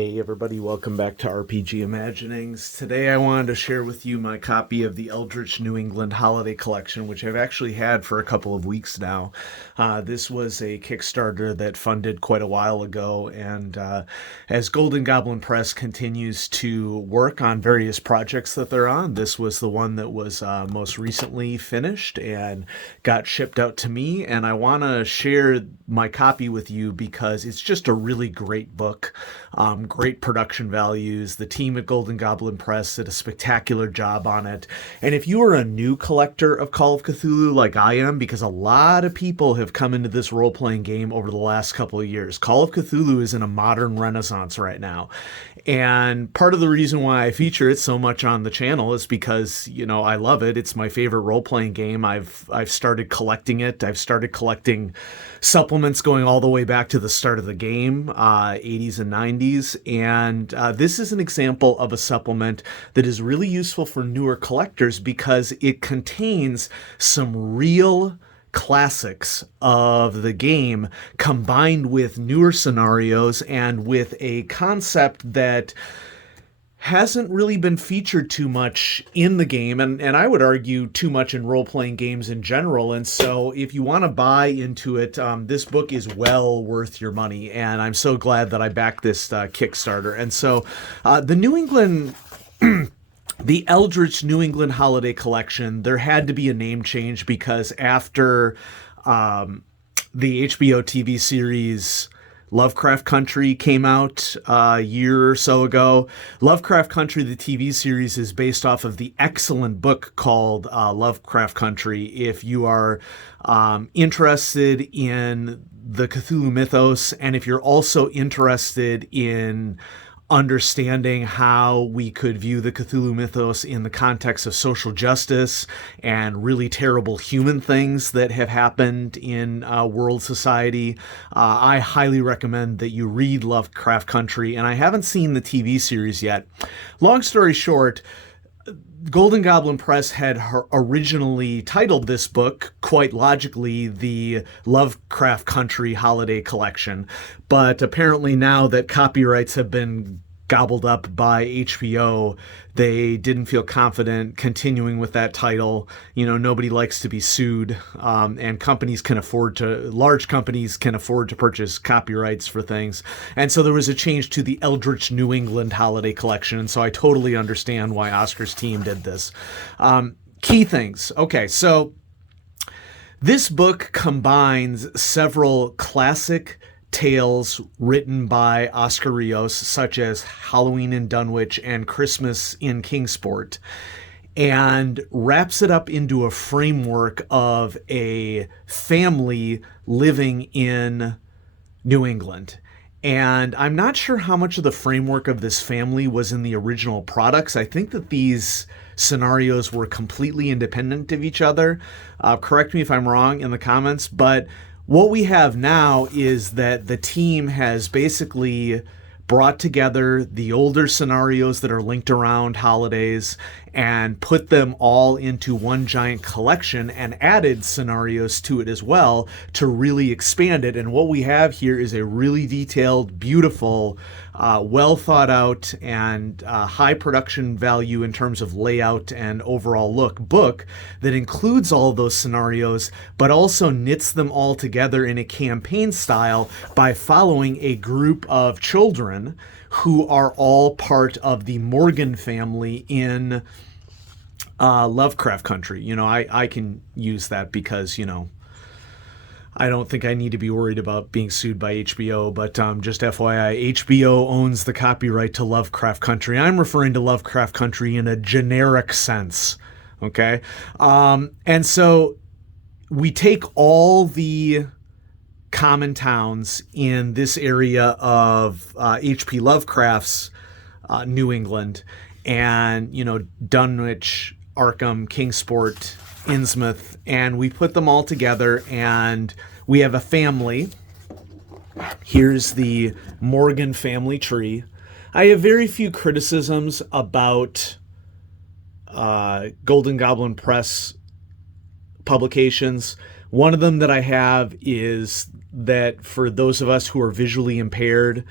Hey everybody, welcome back to RPG Imaginings. Today I wanted to share with you my copy of the Eldritch New England Holiday Collection, which I've actually had for a couple of weeks now. This was a Kickstarter that funded quite a while ago, and as Golden Goblin Press continues to work on various projects that they're on, this was the one that was most recently finished and got shipped out to me, and I want to share my copy with you because it's just a really great book. Great production values. The team at Golden Goblin Press did a spectacular job on it. And if you are a new collector of Call of Cthulhu like I am, because a lot of people have come into this role-playing game over the last couple of years, Call of Cthulhu is in a modern renaissance right now. And part of the reason why I feature it so much on the channel is because, I love it. It's my favorite role-playing game. I've started collecting it. I've started collecting supplements going all the way back to the start of the game, 80s and 90s. And this is an example of a supplement that is really useful for newer collectors because it contains some real classics of the game combined with newer scenarios and with a concept that hasn't really been featured too much in the game, and I would argue too much in role-playing games in general. And so if you want to buy into it, this book is well worth your money, and I'm so glad that I backed this Kickstarter. And so the New England... The Eldritch New England Holiday Collection, there had to be a name change because after the HBO TV series Lovecraft Country came out a year or so ago. Lovecraft Country, the TV series, is based off of the excellent book called Lovecraft Country. If you are interested in the Cthulhu mythos, and if you're also interested in understanding how we could view the Cthulhu mythos in the context of social justice and really terrible human things that have happened in world society, I highly recommend that you read Lovecraft Country, and I haven't seen the TV series yet. Long story short, Golden Goblin Press had originally titled this book, quite logically, the Lovecraft Country Holiday Collection. But apparently now that copyrights have been gobbled up by HBO, they didn't feel confident continuing with that title. Nobody likes to be sued, and large companies can afford to purchase copyrights for things. And so there was a change to the Eldritch New England Holiday Collection, and so I totally understand why Oscar's team did this. Key things. Okay, so this book combines several classic tales written by Oscar Rios, such as Halloween in Dunwich and Christmas in Kingsport, and wraps it up into a framework of a family living in New England. And I'm not sure how much of the framework of this family was in the original products. I think that these scenarios were completely independent of each other. Correct me if I'm wrong in the comments, but what we have now is that the team has basically brought together the older scenarios that are linked around holidays and put them all into one giant collection and added scenarios to it as well to really expand it. And what we have here is a really detailed, beautiful, well thought out and high production value in terms of layout and overall book that includes all of those scenarios, but also knits them all together in a campaign style by following a group of children who are all part of the Morgan family in Lovecraft Country. I can use that because, I don't think I need to be worried about being sued by HBO, but just FYI, HBO owns the copyright to Lovecraft Country. I'm referring to Lovecraft Country in a generic sense, okay? And so we take all the common towns in this area of H.P. Lovecraft's New England, and Dunwich, Arkham, Kingsport, Innsmouth, and we put them all together, and we have a family. Here's the Morgan family tree. I have very few criticisms about Golden Goblin Press publications. One of them that I have is that for those of us who are visually impaired,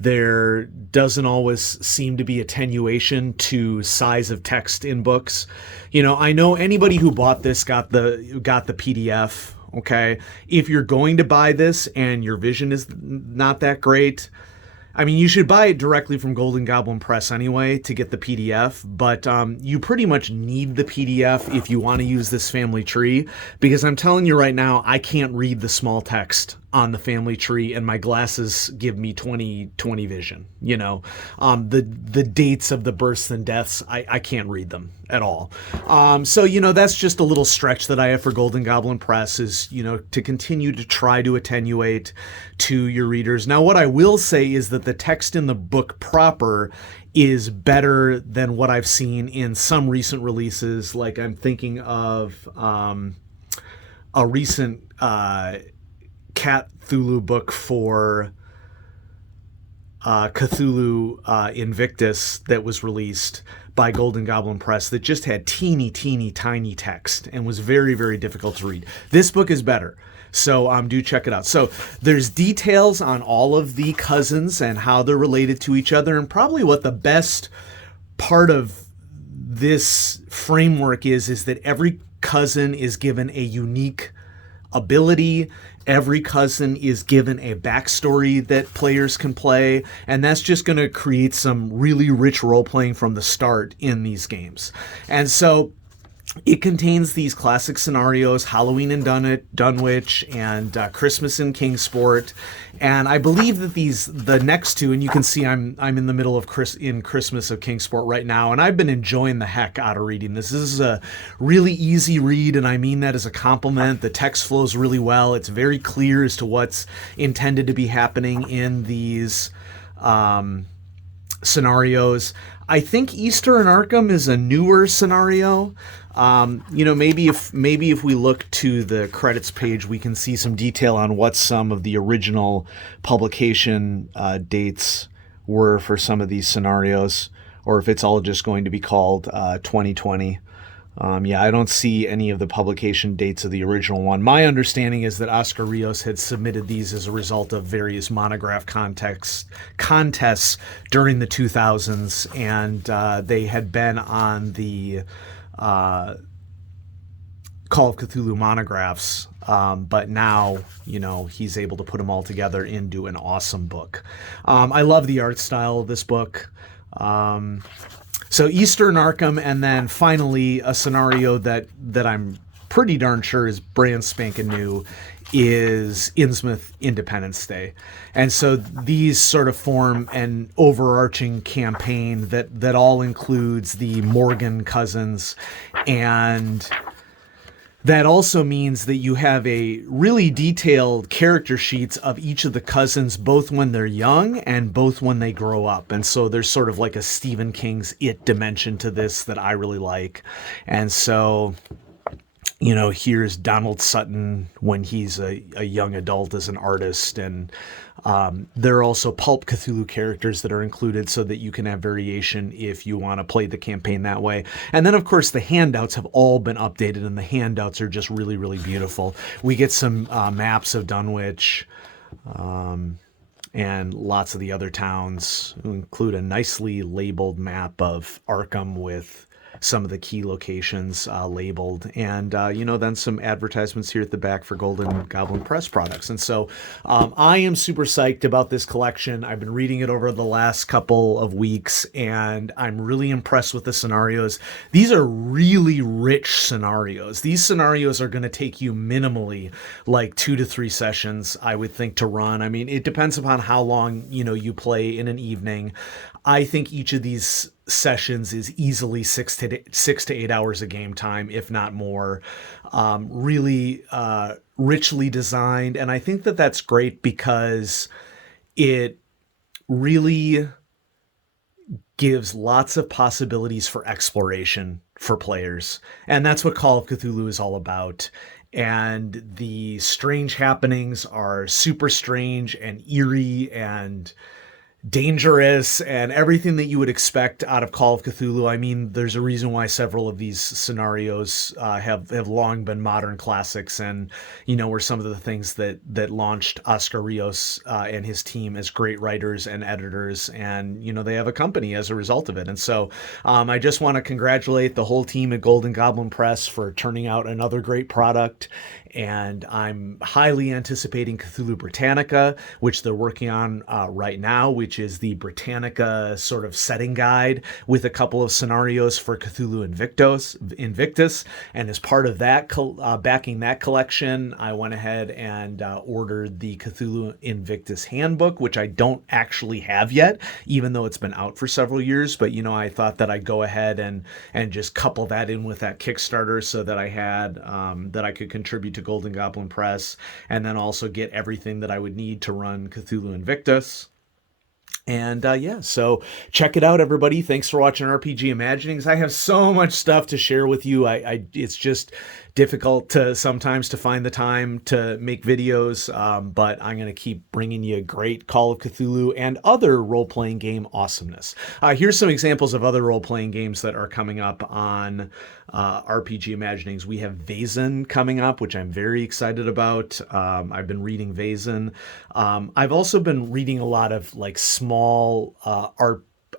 There doesn't always seem to be attenuation to size of text in books. I know anybody who bought this got the PDF. Okay, if you're going to buy this and your vision is not that great, I mean, you should buy it directly from Golden Goblin Press anyway to get the PDF, but you pretty much need the PDF if you want to use this family tree, because I'm telling you right now, I can't read the small text on the family tree, and my glasses give me 20/20 vision. The dates of the births and deaths, I can't read them at all. So that's just a little stretch that I have for Golden Goblin Press, is to continue to try to attenuate to your readers. Now, what I will say is that the text in the book proper is better than what I've seen in some recent releases. Like, I'm thinking of a recent Cthulhu book for Cthulhu Invictus that was released by Golden Goblin Press that just had teeny tiny text and was very, very difficult to read. This book is better, so do check it out. So there's details on all of the cousins and how they're related to each other, and probably what the best part of this framework is that every cousin is given a unique ability. Every cousin is given a backstory that players can play, and that's just going to create some really rich role-playing from the start in these games. And so it contains these classic scenarios, Halloween in Dunwich and Christmas in Kingsport. And I believe that the next two, and you can see I'm in the middle of Christmas of Kingsport right now, and I've been enjoying the heck out of reading this. This is a really easy read, and I mean that as a compliment. The text flows really well. It's very clear as to what's intended to be happening in these scenarios. I think Easter in Arkham is a newer scenario. Maybe if we look to the credits page, we can see some detail on what some of the original publication dates were for some of these scenarios, or if it's all just going to be called 2020. I don't see any of the publication dates of the original one. My understanding is that Oscar Rios had submitted these as a result of various monograph contests during the 2000s, and they had been on the Call of Cthulhu monographs, but now he's able to put them all together into an awesome book. I love the art style of this book. So Easter in Arkham, and then finally a scenario that I'm pretty darn sure is brand spanking new is Innsmouth Independence Day. And so these sort of form an overarching campaign that all includes the Morgan cousins, and that also means that you have a really detailed character sheets of each of the cousins, both when they're young and both when they grow up. And so there's sort of like a Stephen King's It dimension to this that I really like. And so, here's Donald Sutton when he's a young adult as an artist, and there are also pulp Cthulhu characters that are included so that you can have variation if you want to play the campaign that way. And then, of course, the handouts have all been updated, and the handouts are just really, really beautiful. We get some maps of Dunwich and lots of the other towns, include a nicely labeled map of Arkham with some of the key locations labeled, and then some advertisements here at the back for Golden Goblin Press products. And so I am super psyched about this collection. I've been reading it over the last couple of weeks, and I'm really impressed with the scenarios. These are really rich scenarios. These scenarios are going to take you minimally like 2 to 3 sessions, I would think, to run. I mean, it depends upon how long you play in an evening. I think each of these sessions is easily 6 to 8 hours of game time, if not more. Really richly designed, and I think that that's great because it really gives lots of possibilities for exploration for players, and that's what Call of Cthulhu is all about. And the strange happenings are super strange and eerie, and dangerous and everything that you would expect out of Call of Cthulhu. I mean, there's a reason why several of these scenarios have long been modern classics, and were some of the things that launched Oscar Rios and his team as great writers and editors, and they have a company as a result of it. And so I just want to congratulate the whole team at Golden Goblin Press for turning out another great product. And I'm highly anticipating Cthulhu Britannica, which they're working on right now, which is the Britannica sort of setting guide with a couple of scenarios for Cthulhu Invictus. And as part of that, backing that collection, I went ahead and ordered the Cthulhu Invictus handbook, which I don't actually have yet, even though it's been out for several years. But I thought that I'd go ahead and just couple that in with that Kickstarter so that I had that I could contribute to Golden Goblin Press, and then also get everything that I would need to run Cthulhu Invictus. And yeah, so check it out, everybody. Thanks for watching RPG Imaginings. I have so much stuff to share with you. It's just difficult sometimes to find the time to make videos, but I'm going to keep bringing you great Call of Cthulhu and other role-playing game awesomeness. Here's some examples of other role-playing games that are coming up on RPG Imaginings. We have Vaesen coming up, which I'm very excited about. I've been reading Vaesen. I've also been reading a lot of small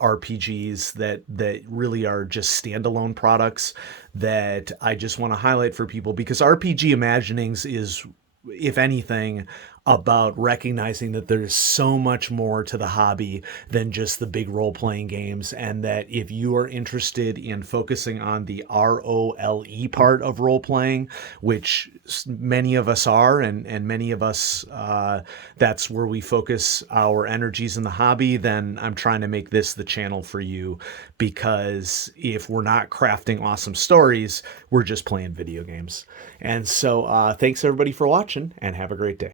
RPGs that really are just standalone products that I just want to highlight for people, because RPG Imaginings is, if anything, about recognizing that there's so much more to the hobby than just the big role-playing games, and that if you are interested in focusing on the ROLE part of role-playing, which many of us are, and many of us, that's where we focus our energies in the hobby, then I'm trying to make this the channel for you, because if we're not crafting awesome stories, we're just playing video games. And so thanks everybody for watching, and have a great day.